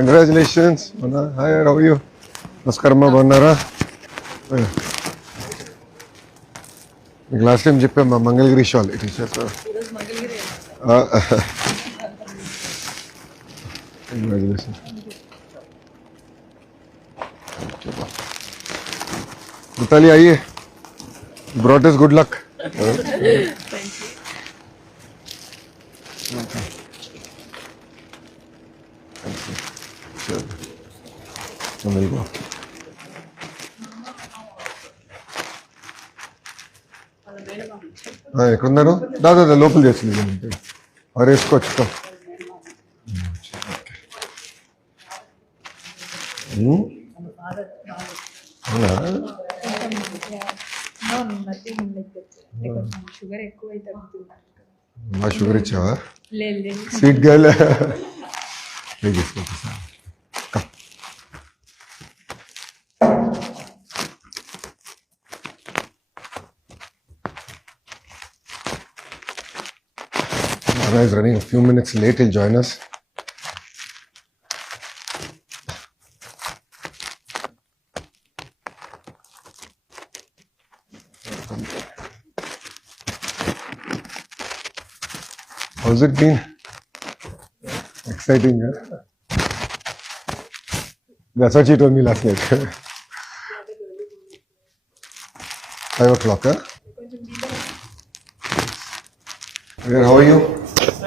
Congratulations. Hi, how are you? నమస్కారం అమ్మా, బాగున్నారా? మీకు లాస్ట్ టైం చెప్పామ్మా Mangalagiri shawl T shirt. Congratulation. Mithali आइए, brought us good luck. ఎక్కడున్నారు? దాదా లోపల చేసింది వారు వేసుకోవచ్చు. మా షుగర్ ఇచ్చావా? Sweet girl. Anna is running a few minutes late. He'll join us. How's it been? Exciting, huh? That's what she told me last night. 5 o'clock, huh? Where, how are you?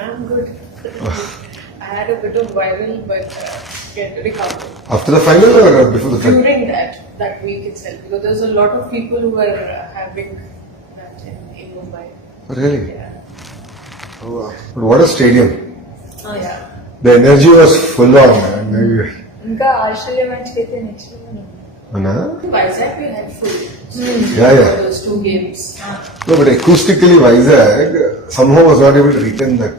I'm good. I had a bit of viral, but get recovered. After the final or before the final? During that week itself, because there's a lot of people who were having that in Mumbai. Really? Yeah. Oh, wow. But what a stadium. Oh, yeah. The energy was full on. ఇంకా Australia match అయితే next Vizag we had full. Yeah. Those 2 games. No, but acoustically Vizag somehow was not able to retain that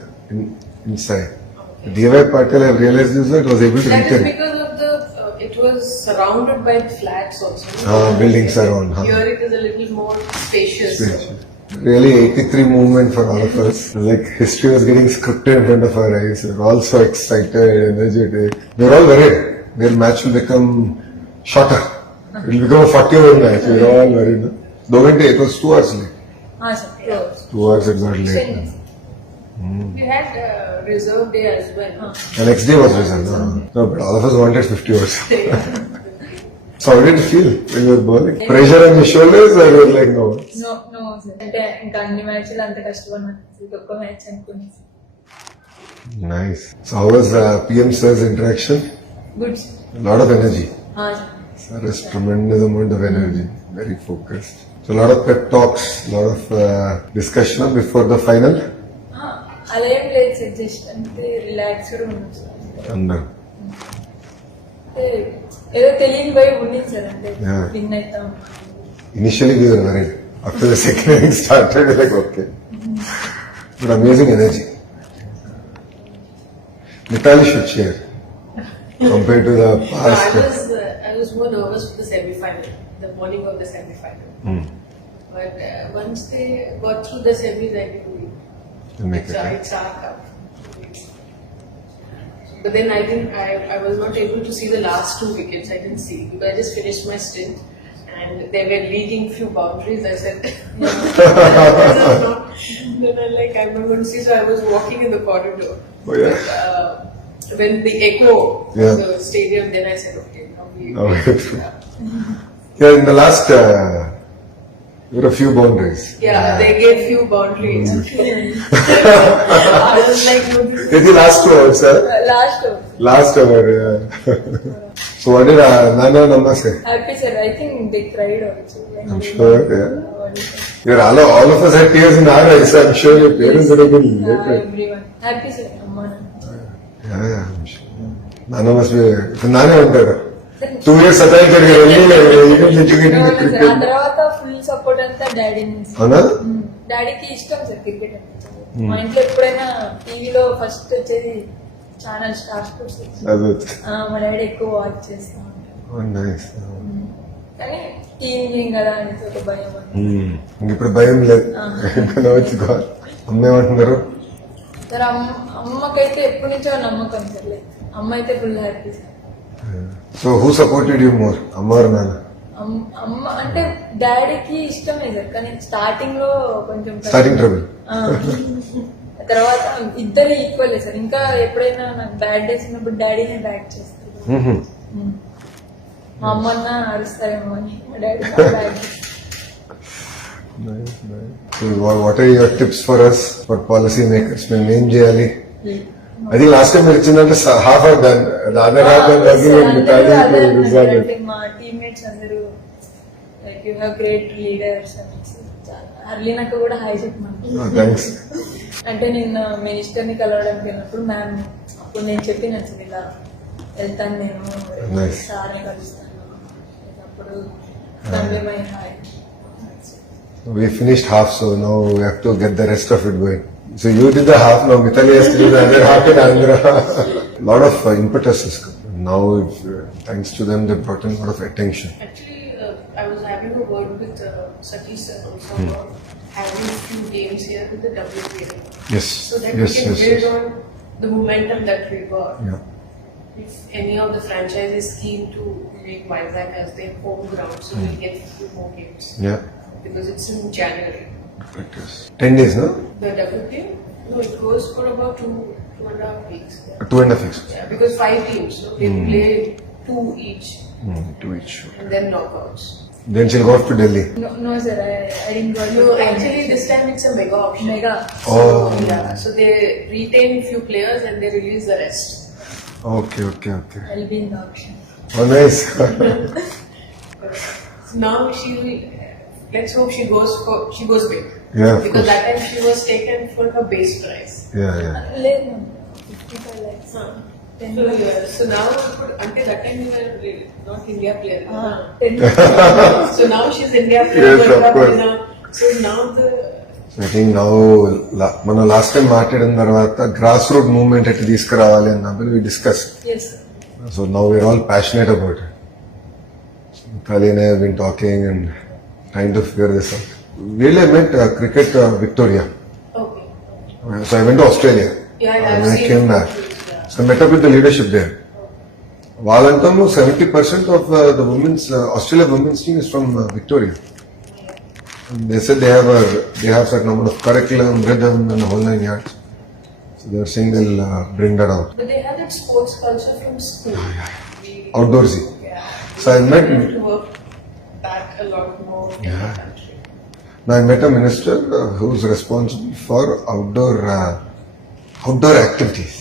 inside. Okay. D.Y. Patil, I realized this, that was able to That retain. is because of the it was surrounded by flats also. Buildings around. Here it is a little more spacious. Really 83 movement for all of us. Like history was getting scripted in front of our eyes. We were all so excited, energetic. We were all worried. Their match will become shorter. It will become a 40-over match. We were all worried. No? It was 2 hours late. 2 hours it got late. We had reserve day as well. The next day was reserved. No, but all of us wanted 50 hours. So how did you feel when you were bowling? Pressure on your shoulders or you were like no? No, sir. అంటే ఇంకా అన్ని మ్యాచ్లు అంత కష్టపడినా ఒక్క match అనుకుని. Nice. So how was PM sir's interaction? Good. A lot of energy. Sir has tremendous amount of energy. Very focused. So a lot of pep talks, a lot of discussion before the final. అలా ఏం లేదు sir, just అంటే relaxed ఉన్నాం sir. Under. ఏదో తెలియని పోయి ఉండింది sir, అంటే విన్ అవుతాం. Initially we were worried. After the second inning started, we were like okay. But amazing energy. Mitali should share compared to the past. I was more nervous for the semi-final, the morning of the semi-final. But once they got through the semis, I knew it's our cup. But then I was not able to see the last 2 wickets. I didn't see because I just finished my stint and they were leaking few boundaries. I said, then I'm not going to see. So I was walking in the corridor. Oh yeah. But, when the echo of the stadium, then I said, okay, now we. Yeah, in the last, there were a few boundaries. Yeah, they gave few boundaries. I was like, no, this is the last over, sir. Last over. Yeah. So what did Nana Namma say? Happy sir, I think they cried also. I'm sure. Yeah. All of us had tears in our eyes. I'm sure your parents would have been later. Everyone happy sir. Amma. Yeah, I'm sure. Nana must be. Nana ఉంటారు. 2 years సతాయించారు ఆ తర్వాత full support అంతా daddy నుంచి. అవునా? డాడీకి ఇష్టం sir cricket అంటే. మా ఇంట్లో ఎప్పుడైనా టీవీలో ఫస్ట్ వచ్చేది ఛానల్ స్టార్ స్పోర్ట్స్. మా డాడీ ఎక్కువ వాచ్ చేస్తా ఉంటారు. కానీ టీం కదా అనేసి ఒక భయం. ఇప్పుడు భయం లేదు. అమ్మ ఏమంటున్నారు? సార్ అమ్మకైతే ఎప్పటి నుంచో నమ్మకం సార్. అమ్మ అయితే full happy. So who supported you more, అమ్మ or నాన్న? అమ్మ అంటే డాడీకి ఇష్టమే సార్, కానీ స్టార్టింగ్ లో కొంచెం స్టార్టింగ్ ట్రబుల్. ఆ, తర్వాత ఇద్దరు ఈక్వల్ సార్. ఇంకా ఎప్పుడైనా నాకు బ్యాడ్ డేస్ ఉన్నప్పుడు డాడీనే బ్యాక్ చేస్తారు. మా అమ్మన్న అరుస్తారేమో అని మా డాడీ బ్యాక్ చేస్తారు. So what are your tips for us, for policy makers? మేము ఏం చేయాలి? అది లాస్ట్ టైం మీరు ఇచ్చిందంటే half of than other half అంటే మా టీమ్మేట్స్ అందరూ like you have great leaders అని అర్లీనాక కూడా హాయ్ చెప్పమని. థ్యాంక్స్. అంటే నేను మినిస్టర్ ని కలవడానికి వెళ్ళినప్పుడు మ్యామ్ అప్పుడు నేను చెప్పిన ఇలా వెళ్తాను నేను Nice. సార్ని కలుస్తాను అప్పుడు my hi. We finished half, so now we have to get the rest of it going. So you did the half, now Mithali has to do the other half in Andhra. Lot of impetus has come. Now, thanks to them, they brought in a lot of attention. Actually, I was having a word with Satish sir also about having few games here with the WPL. Yes, So that yes, we can yes, build yes. on the momentum that we got. Yeah. If any of the franchises keen to make Vizag as their home ground, so we'll get a few more games. Yeah. Because it's in January. It is. 10 days, no? The WPL? No, it goes for about two and a half weeks. 2.5 weeks. Yeah, because 5 teams, so they play 2 each 2 each. and then knockouts. Then she'll go off to Delhi. No sir, I didn't go. No, actually this time it's a mega option. Mega. So, Oh. yeah, so they retain few players and they release the rest. Okay. I'll be in the auction. Oh, nice. So now let's hope she goes big. Yeah, of Because course. that time she was taken for her base price. Yeah. లేదు 55 lakhs. So now, until that time you were really not India player. 10 So now she's India player. Yes, World of Cup course. winner. So now I think now, మన last time మాట్లాడిన తర్వాత grass root movement ఎట్లా తీసుకురావాలి అన్నప్పుడు we discussed. yes sir. So now we're all passionate about it. Kali and I have been talking and trying to figure this out. Really, I met cricket Victoria. okay. So I went to Australia. Yeah, And I've I seen came it. back. Yeah. So I met up with the leadership there. Valantamu, 70% of the women's Australia women's team is from Victoria. And they said they have certain amount of curriculum, rhythm, and the whole 9 yards. So they are saying they'll bring that out. But they have that sports culture from school. Outdoorsy. Yeah. So I met. We have to work that a lot more in the country. Now I met a minister who's responsible for outdoor activities.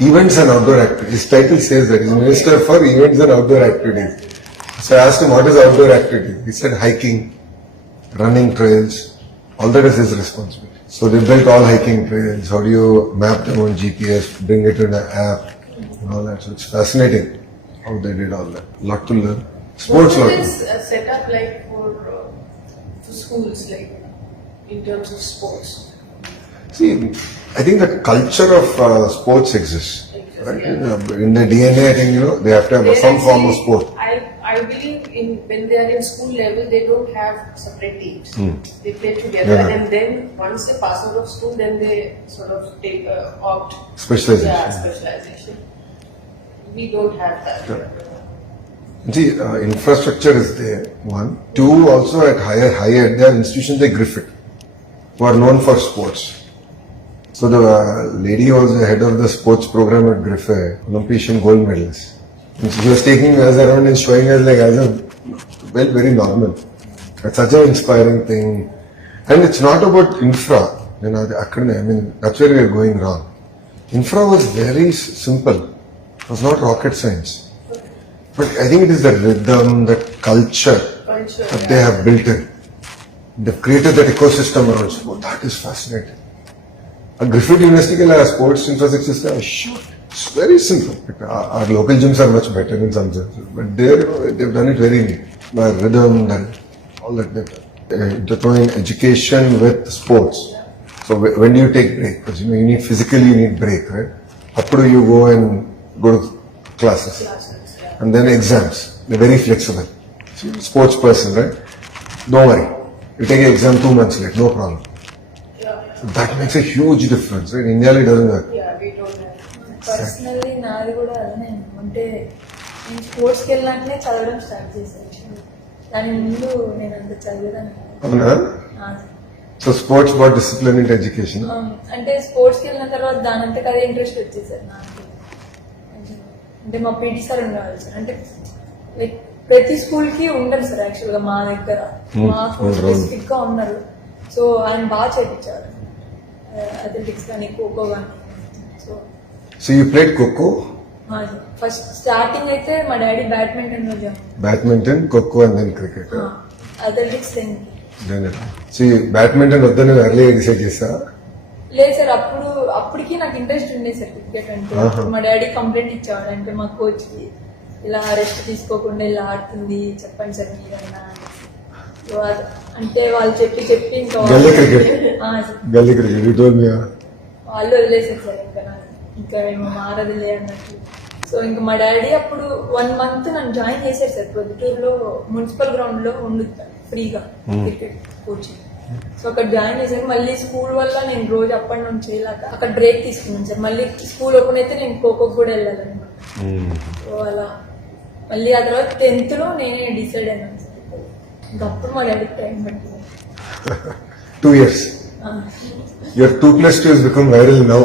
Events and outdoor activities. His title says that he's Minister for Events and Outdoor Activities. So I asked him what is outdoor activity. He said hiking, running trails, all that is his responsibility. So they built all hiking trails. How do you map them on GPS, bring it in an app, and all that. So it's fascinating how they did all that. Lot to learn. Sports What lot. is set up like for schools, like in terms of sports? See, I think the culture of sports exists. Right? In the DNA, I think, they have to have some form of sport. I believe when they are in school level, they don't have separate teams. They play together, Yeah. and then once they pass out of school, then they sort of take opt. Specialization. Yeah, specialization. We don't have that. See, infrastructure is there, one. Two, also at higher, there are institutions like Griffith, who are known for sports. So the lady who was the head of the sports program at Griffith, Olympian gold medalist. And she was taking us around and showing us like as a, very normal. It's such an inspiring thing. And it's not about infra. I mean, that's where we are going wrong. Infra was very simple. It was not rocket science. But I think it is the rhythm, the culture that they have built in. They've created that ecosystem around sport. That is fascinating. A Griffith University sports infrastructure system is short. It's very simple. Our local gyms are much better in some sense. But there, they've done it very neat. The rhythm, all that they've done. Intertwine education with sports. So when do you take break? Because you need physically, you need break, right? After you go and go to classes. And then exams. They're very flexible. Sports person, right? Don't worry. You take an exam 2 months late, no problem. Yeah. So that makes a huge difference, right? India it doesn't work. Yeah, we don't have. Personally నాది కూడా అదే. అంటే నేను స్పోర్ట్స్కి వెళ్ళాకనే చదవడం start చేశాను. దాని ముందు నేను అంత చదివేదాన్ని కాదు. అవునా? So sports but discipline in education. అంటే స్పోర్ట్స్కి వెళ్ళిన తర్వాత దానంతకు అదే ఇంట్రెస్ట్ వచ్చేసారు నాకు. అంటే మా పీటీ సార్ ఉండేవాళ్ళు సార్. అంటే లైక్ ప్రతి స్కూల్ కి ఉండరు సార్ యాక్చువల్ గా మా దగ్గర. మా స్కూల్ స్పెసిఫిక్ గా ఉన్నారు. సో ఆయన బాగా చేయించారు అథ్లెటిక్స్ కానీ ఖోఖో కానీ. So you played kho kho? First starting అయితే మా డాడీ బ్యాడ్మింటన్ లో join. Badminton, kho kho and then cricket. Athletics so badminton వద్దని ఎర్లీ డిసైడ్ చేసా? లేదు సార్, అప్పటికి నాకు ఇంట్రెస్ట్ ఉండే సార్ క్రికెట్ అంటే. మా డాడీ కంప్లైంట్ ఇచ్చేవాడు అంటే మా కోచ్ కి, ఇలా రెస్ట్ తీసుకోకుండా ఇలా ఆడుతుంది చెప్పండి సార్ మీరైనా. అంటే వాళ్ళు చెప్పి ఇంకా గల్లీ క్రికెట్ వాళ్ళు వదిలేసారు సార్. ఇంకా ఏమో మారదులే అన్నట్టు. సో ఇంకా మా డాడీ అప్పుడు 1 month నన్ను జాయిన్ చేశారు సార్. ప్రొద్దుటూరులో మున్సిపల్ గ్రౌండ్ లో ఉండుతాను ఫ్రీగా క్రికెట్ కోచింగ్. సో అక్కడ జాయిన్ చేశాను. మళ్ళీ స్కూల్ వల్ల నేను రోజు అప్పటి నుంచి చేయలేక అక్కడ బ్రేక్ తీసుకున్నాను సార్. మళ్ళీ స్కూల్ ఓపెన్ అయితే నేను ఖోఖోకి కూడా వెళ్ళాలన్నమాట. సో అలా మళ్ళీ ఆ తర్వాత 10th లో నేనే డిసైడ్ అయినాను సార్. ఇంకప్పుడు మా డాడీకి టైం పట్టింది. 2 years. Your 2+2 has become viral now.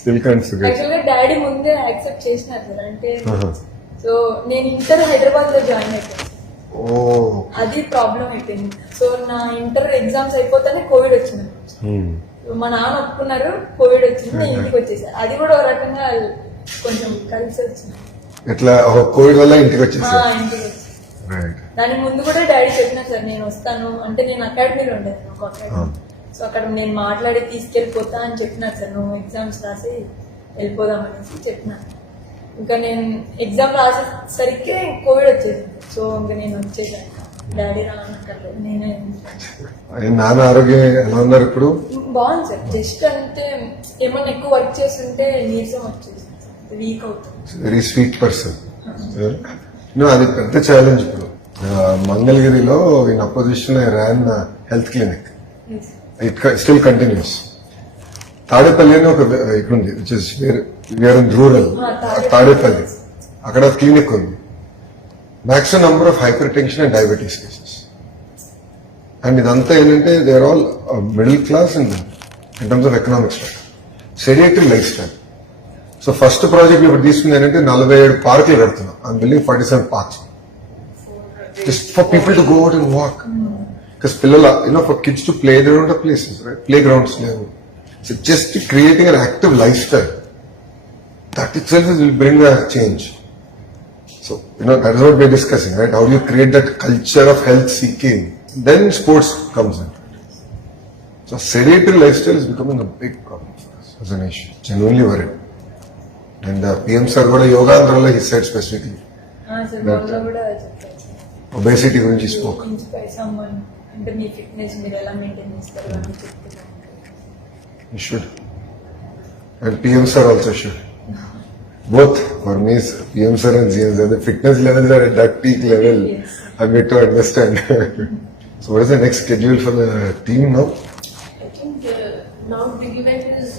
Still can't forget. యాక్చువల్గా డాడీ ముందే యాక్సెప్ట్ చేసినారు సార్. అంటే సో నేను ఇంటర్ హైదరాబాద్ లో జాయిన్ అయిపోయాను. అది ప్రాబ్లం అయిపోయింది. సో నా ఇంటర్ ఎగ్జామ్స్ అయిపోతేనే కోవిడ్ వచ్చింది. మా నాన్న ఒప్పుకున్నారు, కోవిడ్ వచ్చింది, నేను ఇంటికి వచ్చేసాను. అది కూడా ఒక రకంగా కొంచెం కలిసి వచ్చింది. ఎట్లా కోవిడ్ వల్ల ఇంటికి వచ్చేసా? ఇంటికి వచ్చి దాని ముందు కూడా డాడీ చెప్పినా సార్ నేను వస్తాను అంటే. నేను అకాడమీలో ఉండేది ఒక అకాడమీ. సో అక్కడ నేను మాట్లాడి తీసుకెళ్ళిపోతా అని చెప్పినారు సార్. నువ్వు ఎగ్జామ్స్ రాసి వెళ్ళిపోదాం అనేసి చెప్పినాను. ఇంకా నేను ఎగ్జామ్ రాసేసరికి కోవిడ్ వచ్చేసింది. సో ఇంకా నేను వచ్చేసాను. డాడీ రానక్కర్లేదు, నేనే. నాన్న ఆరోగ్యం ఎలా ఉన్నారు ఇప్పుడు? బాగుంది సార్. జస్ట్ అంటే ఏమన్నా ఎక్కువ వర్క్ చేస్తుంటే నీరసం వచ్చేసి వీక్ అవుతుంది. Very sweet person. అది పెద్ద ఛాలెంజ్ ఇప్పుడు. మంగళగిరిలో in opposition I ran health clinic. It still continues. Tadepalli అని ఒక ఇక్కడ ఉంది, which is where in rural. Tadepalli అక్కడ క్లినిక్ ఉంది. Maximum number of hypertension and diabetes cases. And ఇదంతా ఏంటంటే they are all middle class in terms of economic structure. Sedentary lifestyle. So first project ఇప్పుడు తీసుకుంది ఏంటంటే 47 పార్కులు కడుతున్నాం. I'm building 47 parks just for people to go out and walk. Because పిల్లల for kids to play, they don't have places, right? Playgrounds లేవు. So just creating an active lifestyle, that itself will bring a change. So, that is what we're discussing, right? How do you create that culture of health seeking? Then sports comes in. So, sedentary lifestyle is becoming a big problem for us as a nation. Genuinely worried. And PM sir got a yoga andrella, he said specifically. Obesity gurinchi spoke. Inspire someone. అంటే మీ fitness మీరు ఎలా maintain చేస్తారు అని చెప్తున్నారు. You should. And PM sir also should. Both for me, PM sir and GM sir, the fitness levels are at that peak level. Yes. I need to understand. So what is the next schedule for the team now? I think now big event is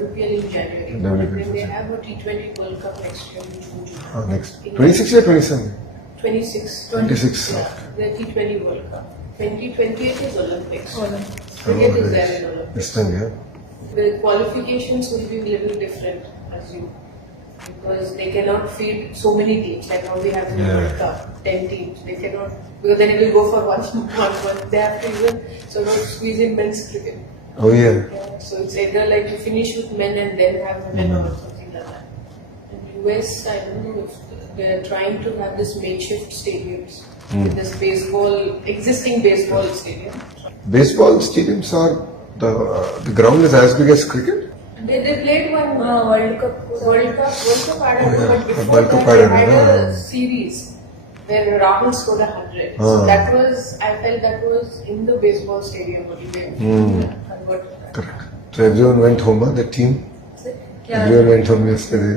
WPL in January. WPL. Then they have a T20 World Cup next year. Next 26 or 27? 26. 26. Yeah, the T20 World Cup. 2028 is Olympics. Olympics. Cricket is there in Olympics. This time, yeah. The qualifications will be a little different, as you. Because they cannot feed so many teams. Like now we have the World Cup, 10 teams. They cannot, because then it will go for one. They have to even sort of squeeze in men's cricket. Oh yeah. So it's either like you finish with men and then have women or something like that. In US, I don't know if they're trying to have this makeshift stadiums. With this existing baseball stadium. Baseball stadiums are, the ground is as big as cricket? They played one World Cup. World Cup Oh, yeah. but before World Cup that they had had a- a series where Rahul scored 100. So that was, I felt that was in the baseball stadium only. Correct. So everyone went home, huh? The team? Yeah. Everyone went home yesterday.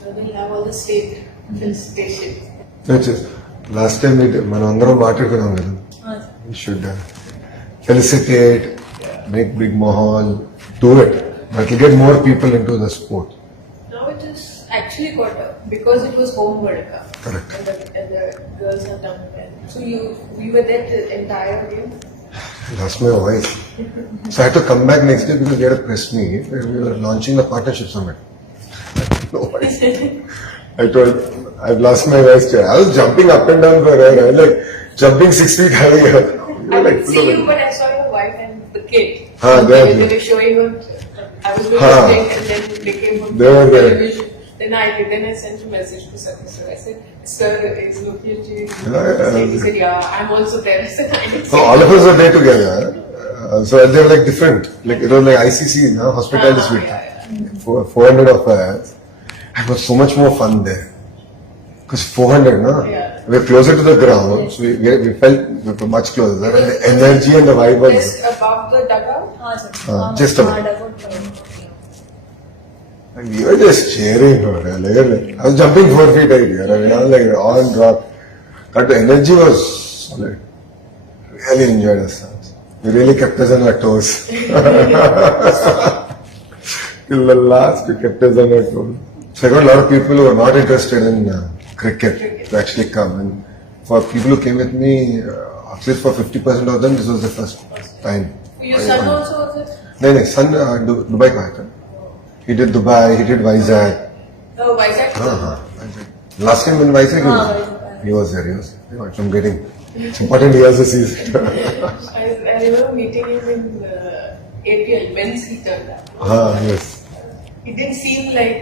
So we'll have all the state felicitation. Which is, last time మనం అందరం మాట్లాడుకున్నాం కదా. We should felicitate, make big mahal, do it. But it'll get more people into the sport. Now it is actually got up because it was home World Cup. Correct. And the girls have done well. So we were there the entire game. I lost my voice. So I had to come back next day because we had a press meet where we were launching the partnership summit. No voice. I told, I've lost my voice too. I was jumping up and down for her. I was like jumping 6 feet high. I didn't see you, but I saw your wife and the kid. they were showing her. I was with Ah. and then they came on They were there. television. Then I sent a message to Satish. So I said, "Sir, it's looking at you." He said, "Yeah, I'm also there." I said, "I didn't So see all of you." us were there together. So they were like different. Like it was like ICC, no? Hospitality suite. 400 of us. It was so much more fun there. Because 400, no? Yeah. We're closer to the ground, so we felt we were much closer. And the energy and the vibe was Just above the dugout. just about. And we were just cheering for her. Like, I was jumping 4 feet high here. I mean, I was like on rock. But the energy was solid. Really enjoyed ourselves. We really kept us on our toes. Till the last, we kept us on our toes. So I got a lot of people who were not interested in cricket to actually come. And for people who came with me, at least for 50% of them, this was the first time. Your son also was it? No, son, Dubai ka hai tha. He did Dubai, he did Vizag. Oh, Vizag. Vizag. Last time in Vizag, he was there. I'm getting. It's important he also sees it. I remember meeting him in APL when he turned up. Yes. He didn't seem like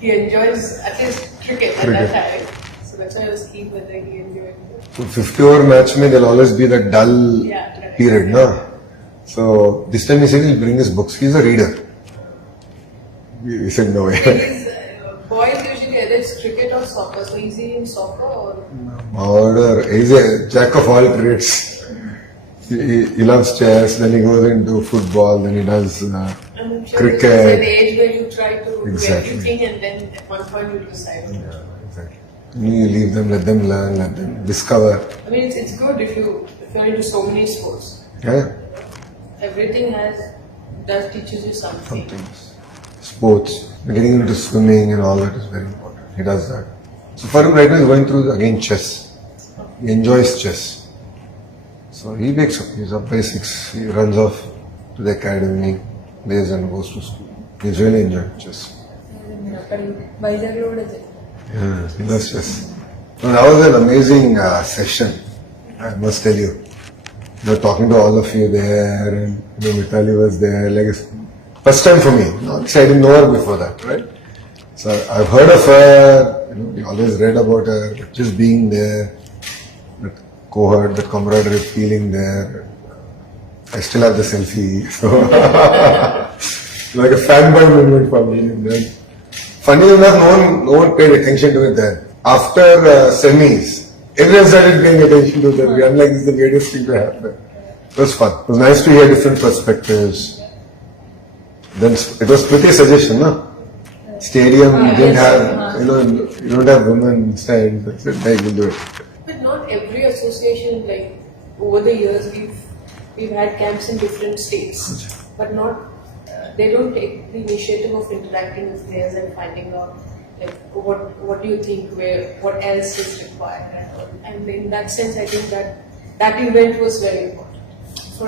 he enjoys at least cricket at that time. So that's why I was keen whether he enjoyed it. So 50-over match mein there'll always be that dull Yeah. period, no? So this time he said he'll bring his books. He's a reader. He said no way. These boys usually either it's cricket or soccer. So is he in soccer or? Order. He's a jack of all trades. He loves chess, then he goes into football, then he does I'm sure cricket. It's at the age where you try to do Exactly. everything and then at one point you decide. Yeah, exactly. You leave them, let them learn, let them discover. I mean, it's good if you're into so many sports. Yeah, Everything teaches you something. sports, getting into swimming and all that is very important. He does that. So for him right now he's going through again chess. He enjoys chess. So he wakes up, he's up by 6, he runs off to the academy, plays and goes to school. He's really enjoying chess. అక్కడ వైజాగ్ లో కూడా జరిగింది. Yeah, he loves chess. So that was an amazing session, I must tell you. Talking to all of you there, and Mitali was there. Like it's first time for me. I didn't know her before that, right? So I've heard of her. We always read about her. But just being there, that cohort, that camaraderie, feeling there. I still have the selfie. So like a fanboy moment for me. And then, funny enough, no one paid attention to it then. After semis, everyone started paying attention to that. I'm like, this is the greatest thing to happen. It was fun. It was nice to hear different perspectives. Then it was pretty suggestion, no? Stadium didn't have, you don't have women stand. I said, hey, we'll do it. But not every association, like over the years, we've had camps in different states, but not they don't take the initiative of interacting with players and finding out like what do you think, what else is required, and in that sense, I think that event was very important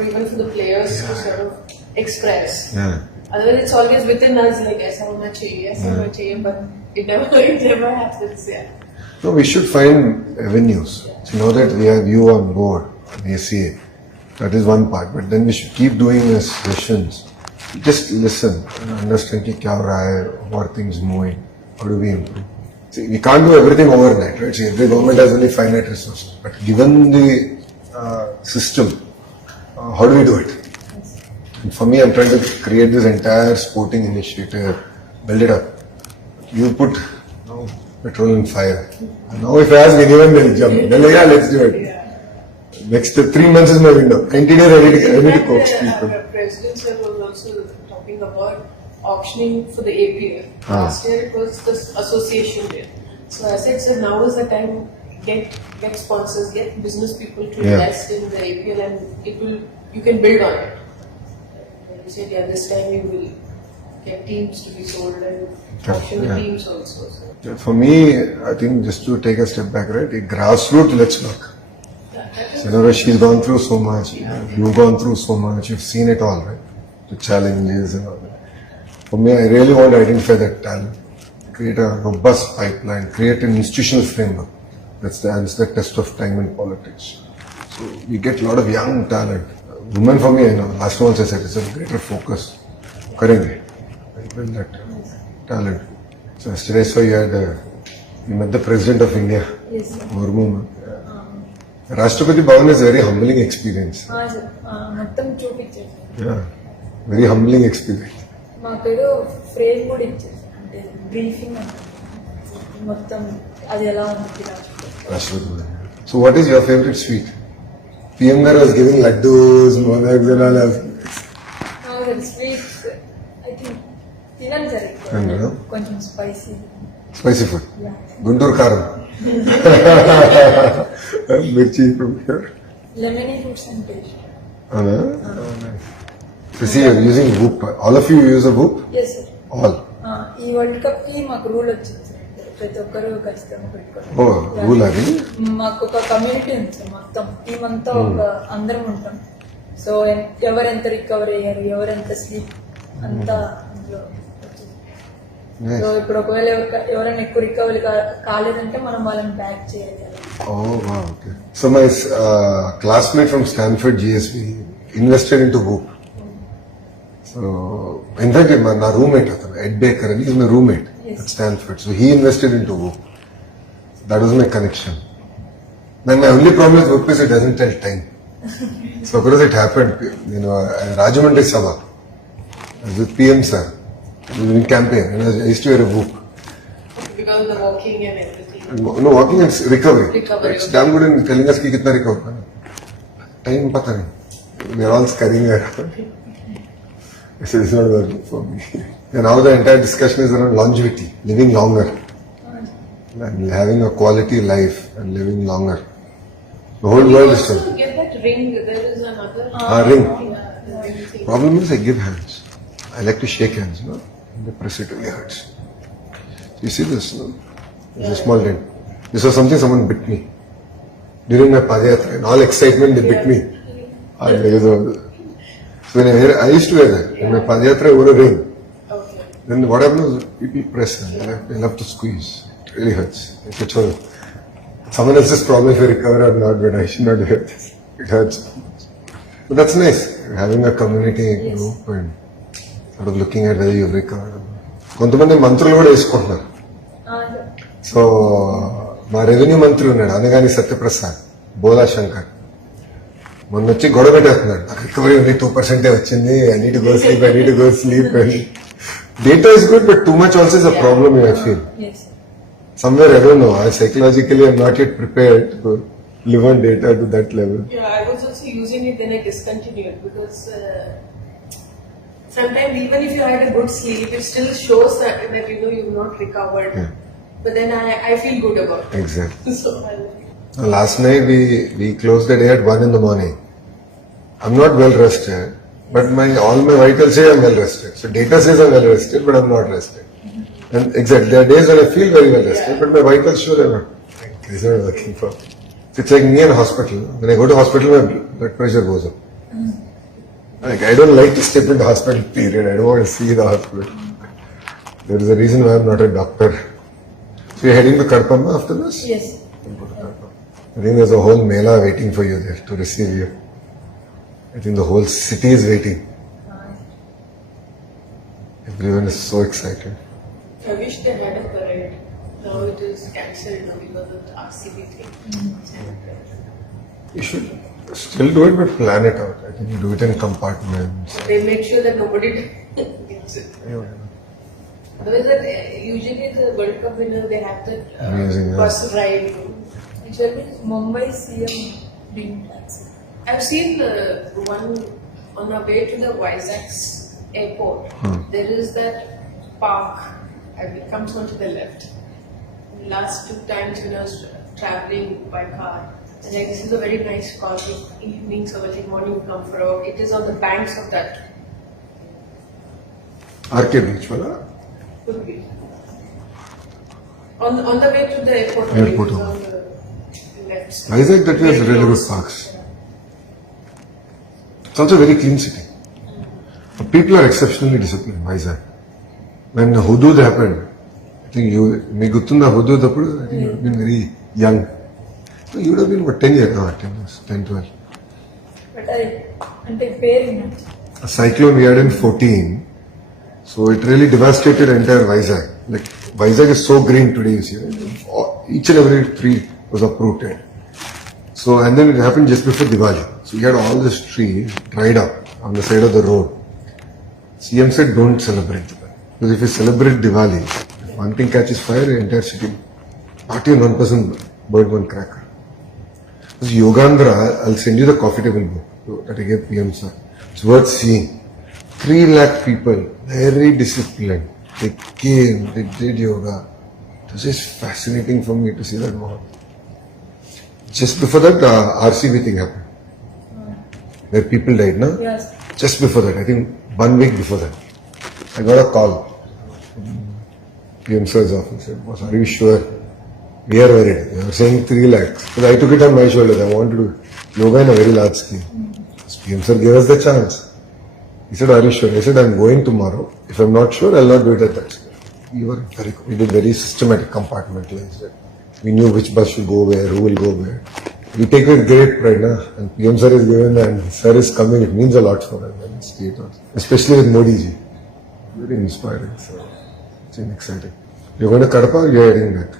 even for the players to sort of express. Yeah. Otherwise, it's always within us, like aisa hona chahiye, but it never happens. Yeah. No, we should find avenues. So now that we have you on board, ACA, that is one part. But then we should keep doing these sessions. Just listen and understand ki kya ho raha hai, how are things moving, how do we improve. See, we can't do everything overnight, right? See, every government has only finite resources. But given the system, how do we do it? And for me, I'm trying to create this entire sporting initiative, build it up. You put petrol and fire. And now if I ask anyone, they'll jump. They'll like, yeah, let's do it. Next 3 months is my window. 90 days I need to coach people. President sir was also talking about auctioning for the APL. Last year it was the association day. So I said, sir, now is the time, get sponsors, get business people to invest in the APL, and you can build on it. You said, yeah, this time you will get teams to be sold and auction the Yeah. teams also. So, Yeah, for me, I think just to take a step back, right? Grassroots, let's work. yeah, that is, You know, she's gone through so much. You've gone through so much. You've seen it all, right? The challenges and all that. For me, I really want to identify that talent, create a robust pipeline, create an institutional framework. That's the test of time in politics. So we get a lot of young talent. Women, for me, I know. Last one, I said, it's a greater focus. Correct. I build that talent. So yesterday, I saw you met the President of India, Yes, sir. Murmu. Rashtrapati Bhavan is a very humbling experience. Sir మొత్తం చూపించారు sir. Yeah, very humbling experience. మాకు ఏదో frame కూడా ఇచ్చారు sir. అంటే briefing మొత్తం అది ఎలా ఉంది Rashtrapati Bhavan. So what is your favorite sweet? PM Garu was giving laddus, modaks and all. Sweets I think తినాలి సార్ ఎక్కువ. అవునా? కొంచెం spicy Spicy food. Guntur Karam. Mirchi from here. Lemony fruits అంటే So see, you're using Whoop. All of you use a Whoop? Yes sir. All. ఈ world cup కి మాకు rule వచ్చింది sir. ప్రతి ఒక్కరు ఖచ్చితంగా పెట్టుకోవాలి. Oh, rule అది. మాకు ఒక కమ్యూనిటీ ఉంది సార్. మొత్తం టీం అంతా ఒక అందరం ఉంటాం. సో ఎవరెంత రికవర్ అయ్యారు, ఎవరెంత స్లీప్ అంతా అందులో వచ్చింది. Nice. సో ఇప్పుడు ఒకవేళ ఎవరైనా ఎక్కువ రికవరీ కాలేదంటే మనం వాళ్ళని బ్యాక్ చేయాలి. Oh, wow, okay. So my classmate from Stanford GSV invested into Whoop. So, in fact, my roommate, Ed Baker, and he's my roommate Yes. at Stanford. So he invested into Whoop. That was my connection. Then my only problem with Whoop is it doesn't tell time. So of course it happened, you know, Rajamandri Sabha, I was with PM sir, in campaign, and I used to wear a Whoop. because of the walking and everything. No, walking and recovery. Recovery. It's damn good in telling us ki kitna recover. Time pata nahi. We are all scurrying around. I said it's not working for me. And now the entire discussion is around longevity, living longer, and having a quality life and living longer. The whole You world is also telling. get that ring. There is another Ring. Yeah, the ring thing. Problem is I give hands. I like to shake hands, no? And they press it really hurts. You see this, no? There's a small dent. This was something someone bit me. During my Padayatra, in all excitement, they bit me. And there is a- So when I used to wear that. In my Padayatra, I wore a ring. Okay. Then what happens is people press and they love to squeeze. It really hurts. It's a chore. Someone else's problem if I recover or not, but I should not wear this. It hurts. But that's nice. Having a community group and sort of looking at whether you've recovered. కొంతమంది మంత్రులు కూడా వేసుకుంటున్నారు. So మా revenue మంత్రి ఉన్నాడు అనగాని సత్యప్రసాద్ బోలా శంకర్ మొన్న వచ్చి గొడవ పెట్టేస్తున్నాడు నాకు రికవరీ ఓన్లీ 2% వచ్చింది I need go sleep data is good but too much also is a problem I feel yes somewhere I don't know I psychologically am not yet prepared to live on data to that level. Yeah, I was also using it, then I discontinued because sometimes even if you had a good sleep, it still shows that you know you've not recovered. Yeah. But then I feel good about it. Exactly. So Last night we closed the day at 1 in the morning. I'm not well rested, but all my vitals say I'm well rested. So data says I'm well rested, but I'm not rested. And exactly, there are days when I feel very well rested, but my vitals sure I'm not. This is not working for me. It's like me in a hospital. When I go to hospital, my blood pressure goes up. Like I don't like to step into hospital. Period. I don't want to see the hospital. There is a reason why I'm not a doctor. So you're heading to Kadpama after this? Yes I think there's a whole mela waiting for you there to receive you. I think the whole city is waiting. Everyone is so excited. I wish they had a parade. Now it is cancelled now because of the RCB thing. You should still do it, but plan it out. I think you do it in compartments. They make sure that nobody gets it. Otherwise, that usually the World Cup winner they have the Amazing, yeah. bus ride. Actually Mumbai CM dream taxi I've seen one on our way to the Vizag's airport. There is that park. It comes onto the left. Last 2 times when I was traveling by car, And like this is a very nice park. Evenings or early morning come for a walk. It is on the banks of that. RK beach वाला Could be. On the way to the airport. Airport, it is oh. on the left side. Vizag, that was Very really good close. parks. It's also a very clean city. But people are exceptionally disciplined, Vizag. When Hudud happened, I think you, me guttunda Hudud appudu, I think you would have been very young. So you would have been what, 10 years, 10 years, 10, 12. But అది అంటే పేరు వినొచ్చు. A cyclone we had in 14, so it really devastated entire Vizag. Like Vizag is so green today, you see, right? Each and every tree was uprooted. So and then it happened just before Diwali. So we had all this tree dried up on the side of the road. CM said don't celebrate Diwali. Because if you celebrate Diwali, if one thing catches fire, the entire city, not even one person burned one cracker. This Yogandhra, I'll send you the coffee table book that I gave PM sir. It's worth seeing. 3 lakh people, very disciplined. They came, they did yoga. It was just fascinating for me to see that more. Just before that, RCB thing happened. Where people died, no? Yes. Just before that, I think 1 week before that. I got a call from PM sir's office. Said, "Boss, are you sure? We are worried. They were saying 3 lakhs. Because I took it on my shoulders. I wanted to do yoga in a very large scale. PM sir gave us the chance. He said, "Are you sure?" I said, "I'm going tomorrow. If I'm not sure, I'll not do it at that scale." We did very systematic compartmentalized it. We knew which bus should go where, who will go where. We take it with great pride, na? And PM sir is given and sir is coming. It means a lot for us. And state also. Especially with Modi ji. Very inspiring. So it's exciting. You're going to Kadapa or you're heading back?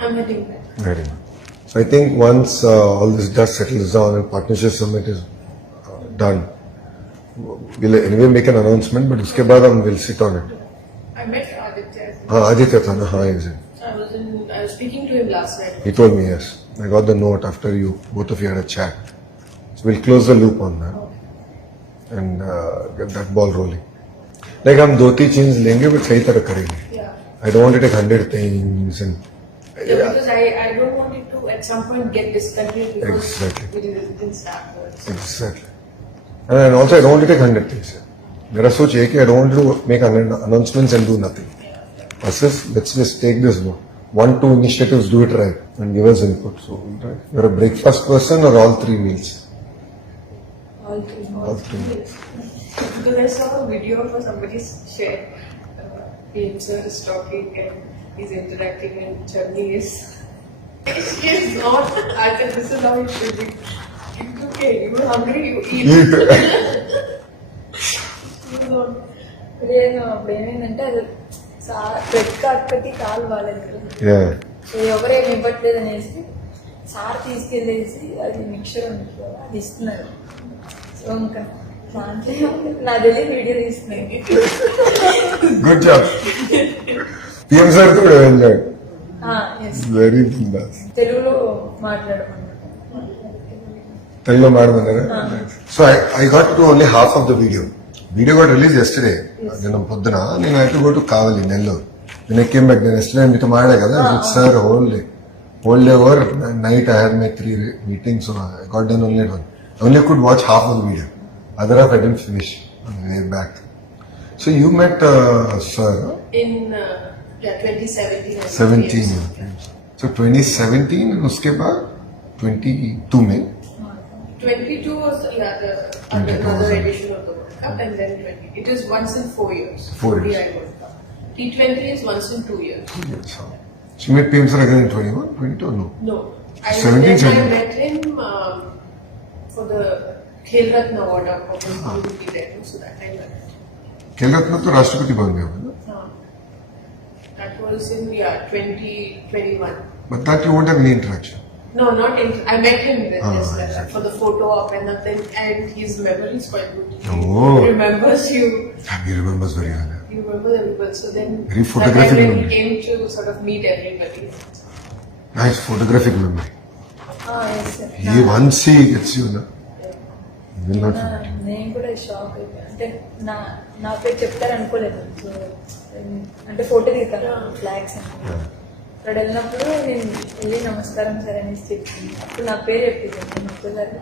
I'm heading back. Heading. So I think once all this dust settles down and partnership summit is done, we'll anyway make an announcement, but uske baad we'll sit on it. I met Aditya. Aditya Thana, is it? I was speaking to him last night. He told me, yes. I got the note after both of you had a chat. So we'll close the loop on that and get that ball rolling. Like हम 2-3 चीज लेंगे but सही तरह करेंगे. Yeah. I don't want to take 100 things and Yeah, because I don't want it to at some point get discontinued because Exactly. we didn't start first. exactly. And also I don't want to take 100 things. मेरा सोच ये कि I don't want to make announcements and do nothing. Versus let's just take this 1-2 initiatives, do it right and give us input. So right? You're a breakfast person or all 3 meals? All three. All 3. Because I saw a video of somebody shared. PM sir is talking and he's interacting and Chutney is not. I said this is how it should be. It's okay. You're hungry. You eat. You don't. లేదు అప్పుడు ఏమైందంటే అది పెట్ కాకపోతే కాలు బాగాలేదు కదా. Yeah. So ఎవరేమి ఇవ్వట్లేదు అనేసి సార్ తీసుకెళ్ళేసి అది మిక్చర్ ఉంది కదా అది ఇస్తున్నారు. సో ఇంకా దాంట్లో నా తెలియని వీడియో తీస్తున్నాయి. Good job. PM sir too enjoyed. Yes Very nice. తెలుగులో మాట్లాడమన్నమాట. Telugu madamannara. So I got to only half of the video. Video got released yesterday. Then poddana I had to go to Kavali, Nellore. When I came back then yesterday I meeto maada kada with sir whole day over night I had my 3 meetings so I got done only one. I only could watch half of the video. Other half I didn't finish on the way back. So you met sir In 2017. 17. So 2017 and uske baad 22 May. 22 was the 22 another was edition of the World Cup and then 20. It is once in 4 years. 4 years. ODI World Cup. T20 is once in 2 years. Yes. So you met PM sir again in 21, 22 or no? No. 17, I 17. met him for the Khel Ratna Award opportunity there. So that I met him. खेल रत्न तो राष्ट्रपति बन गया ना. That was in 2021. But that you won't have any interaction. No, not in. I met him with this exactly. for the photo op and nothing, and his memory is quite good. Oh. He remembers you. He remembers very well. You remember everybody. So then, Very that photographic time when he memory. came to sort of meet everybody. Nice photographic memory. Yes sir. He once he gets you, no? He will not forget. నేను కూడా shock అయిపోయాను. అంటే నా పేరు చెప్తారు అనుకోలేదు. So అంటే photo దిగుతాను ఫ్లాగ్స్ అని. అక్కడ వెళ్ళినప్పుడు నేను వెళ్ళి నమస్కారం సార్ అనేసి చెప్పింది. అప్పుడు నా పేరు చెప్పింది నేను ఒక్కసారి.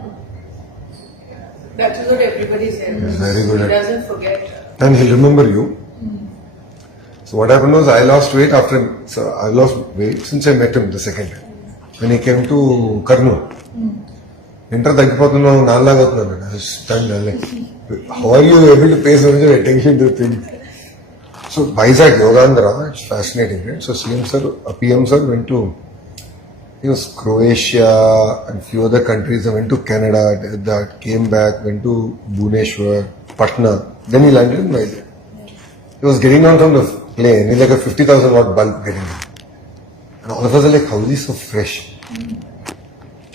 That is what everybody says. He's very good He at- doesn't forget. And he'll remember you. So what happened was I lost weight after, so I lost weight since I met him the second time. When he came to Kurnool. Inter తగ్గిపోతున్నావు నాలాగా అవుతున్నాను. Stunned. Like, how are you able to pay so much attention to things? So Vizag Yogandhra, it's fascinating, right? So CM sir, PM sir went to, he was Croatia and few other countries. I went to Canada, did that, came back, went to Bhubaneswar, Patna. Then he landed in Vizag. He was getting down from the plane, he's like a 50,000 watt bulb getting down. And all of us are like, how is he so fresh?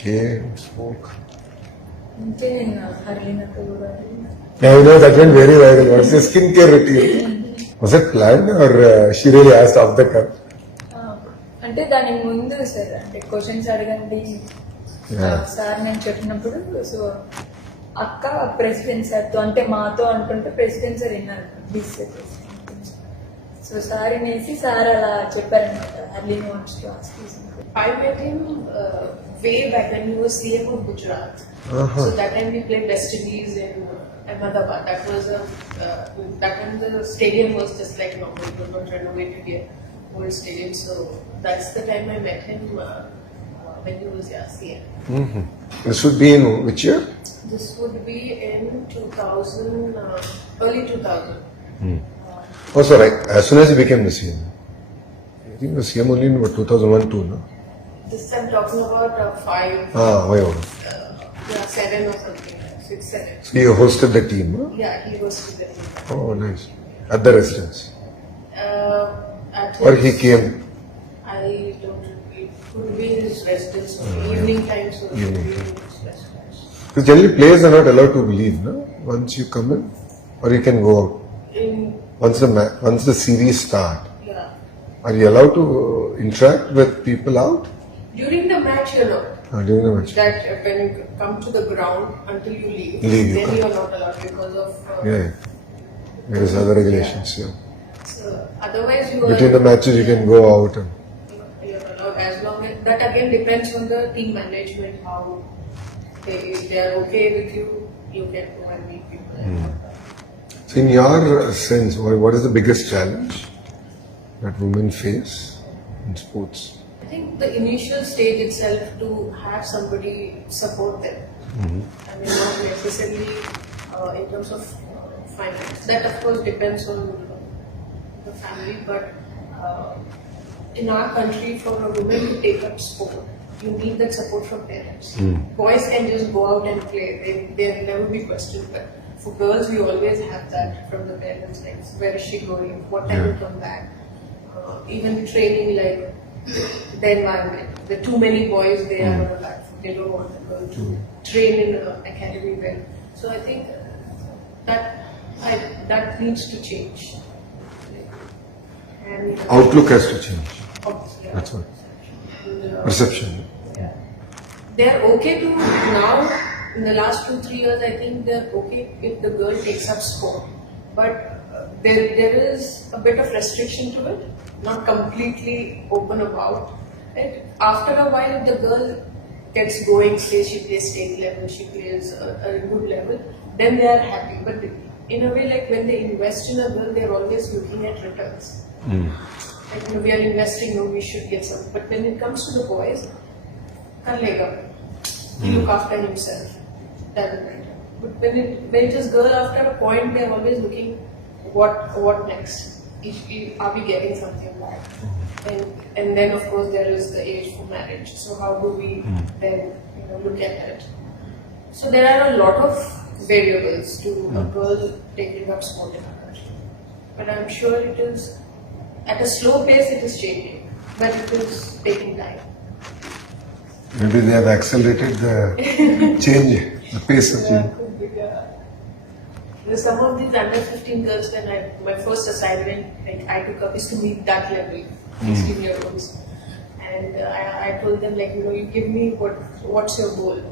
Came, spoke. అంటే నేను హర్లీనతో కూడా Now you know that went very viral. What's your skincare routine? Was it planned or she really asked off the cuff? అంటే దాని ముందు sir అంటే questions అడగండి sir నేను చెప్పినప్పుడు సో అక్క ప్రెసిడెంట్ సార్తో అంటే మాతో అనుకుంటే ప్రెసిడెంట్ సార్ విన్నారు సో సార్ అనేసి సార్ అలా చెప్పారనమాట early wants to ask you something. I met him way back when he was CM of Gujarat. So that time we played West Indies in Ahmedabad. That was that when the stadium was just like normal. It was not renovated yet, old stadium. So that's the time I met him when he was CM. Mm-hmm. This would be in which year? This would be in 2000, early 2000. Oh, so right. As soon as he became the CM. I think the CM only in what, 2001, 2, no? This I'm talking about 5, Why over? 7 or something, 6, 7. So he hosted the team, huh? Yeah, he was with the team. Oh, nice. At the residence. At Or his- he came. I don't know. It could be his residence or evening times or Evening his residence. Because generally players are not allowed to leave, no? Once you come in, or you can go out. In, Once the series start, yeah. are you allowed to interact with people out? During the match, you know, During the match. that when you come to the ground until you leave, Leave, you then can't. you are not allowed because of. Yeah. There is other regulations, yeah. So otherwise, you Between are. the matches you can go out and You're allowed as long as that again depends on the team management how if they are okay with you, you can go and meet people. And all that. so in your sense, what is the biggest challenge that women face in sports? I think the initial stage itself to have somebody support them. I mean, not necessarily in terms of finance. That of course depends on the family, but in our country, for a woman to take up sport, you need that support from parents. Boys can just go out and play; they'll never be questioned. But for girls, we always have that from the parents, like where is she going, what time will come back. Even training, like the environment. There are too many boys, they are on the back foot. They don't want the girl to train in an academy well. So I think that needs to change. And Outlook has to change. obviously, That's what. and, Perception. yeah. They are okay to now. In the last 2-3 years, I think they're okay if the girl takes up sport, but there is a bit of restriction to it, not completely open about. Right? After a while, if the girl gets going, say she plays state level, she plays a good level, then they are happy. But in a way, like when they invest in a girl, they're always looking at returns. Like, we are investing, we should get some. But when it comes to the boys, kar lega. He look after himself. Doesn't matter. But when it is girl, after a point, they're always looking, what next? Are we getting something back? And then of course there is the age for marriage. So how do we then look at it? So there are a lot of variables to a girl taking up sport in our country. But I'm sure it is at a slow pace. It is changing, but it is taking time. Maybe they have accelerated the change, the pace of change. Some of these under 15 girls, when my first assignment, like I took up, is to meet that level, 16-year-olds, and I told them, like, you give me what's your goal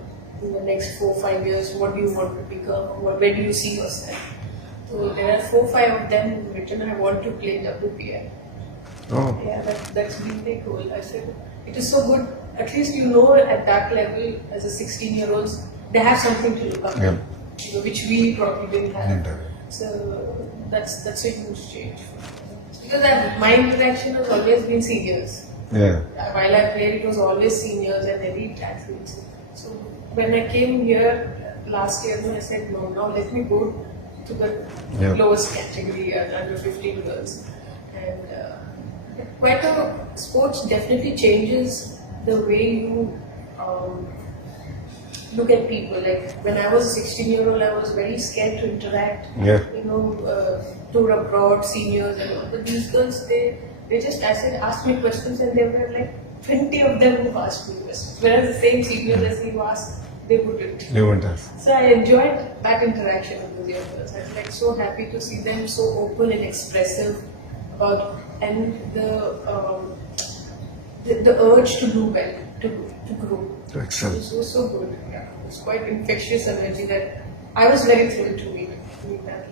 in the next 4-5 years? What do you want to become? Where do you see yourself? So there are 4-5 of them written. I want to play WPL. Oh. Yeah, that's been their goal. I said, it is so good. At least you know at that level, as a 16-year-olds, they have something to look up to, Yeah. which we probably didn't have. Didn't have. So that's a huge change. Because my interaction has always been seniors. Yeah. While I played, it was always seniors and elite athletes. So when I came here last year, I said, no, now let me go to the Yeah. lowest category, under 15 girls. And quite a sports definitely changes the way you look at people. Like when I was a 16-year-old, I was very scared to interact. Yeah. Tour abroad, seniors and all. But these girls, they just asked me questions, and there were like 20 of them who asked me questions. Whereas the same seniors as you asked, they wouldn't. You want us. So I enjoyed that interaction with the young girls. I was like so happy to see them so open and expressive about, and the urge to do well, to grow. To excel. It was so good. Yeah, it was quite infectious energy that I was very thrilled to meet that.